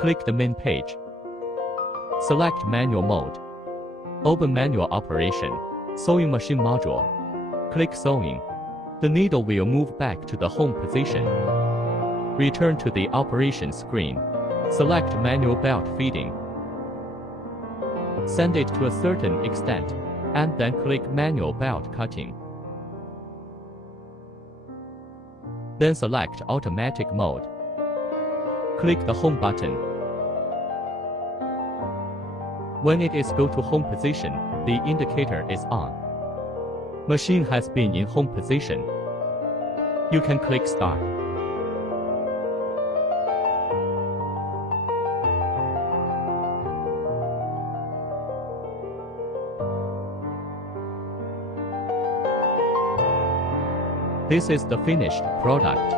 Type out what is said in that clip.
Click the main page. Select manual mode. Open manual operation. Sewing machine module. Click sewing. The needle will move back to the home position. Return to the operation screen. Select manual belt feeding. Send it to a certain extent, and then click manual belt cutting. Then select automatic mode. Click the home button. When it is go to home position, the indicator is on. Machine has been in home position. You can click start. This is the finished product.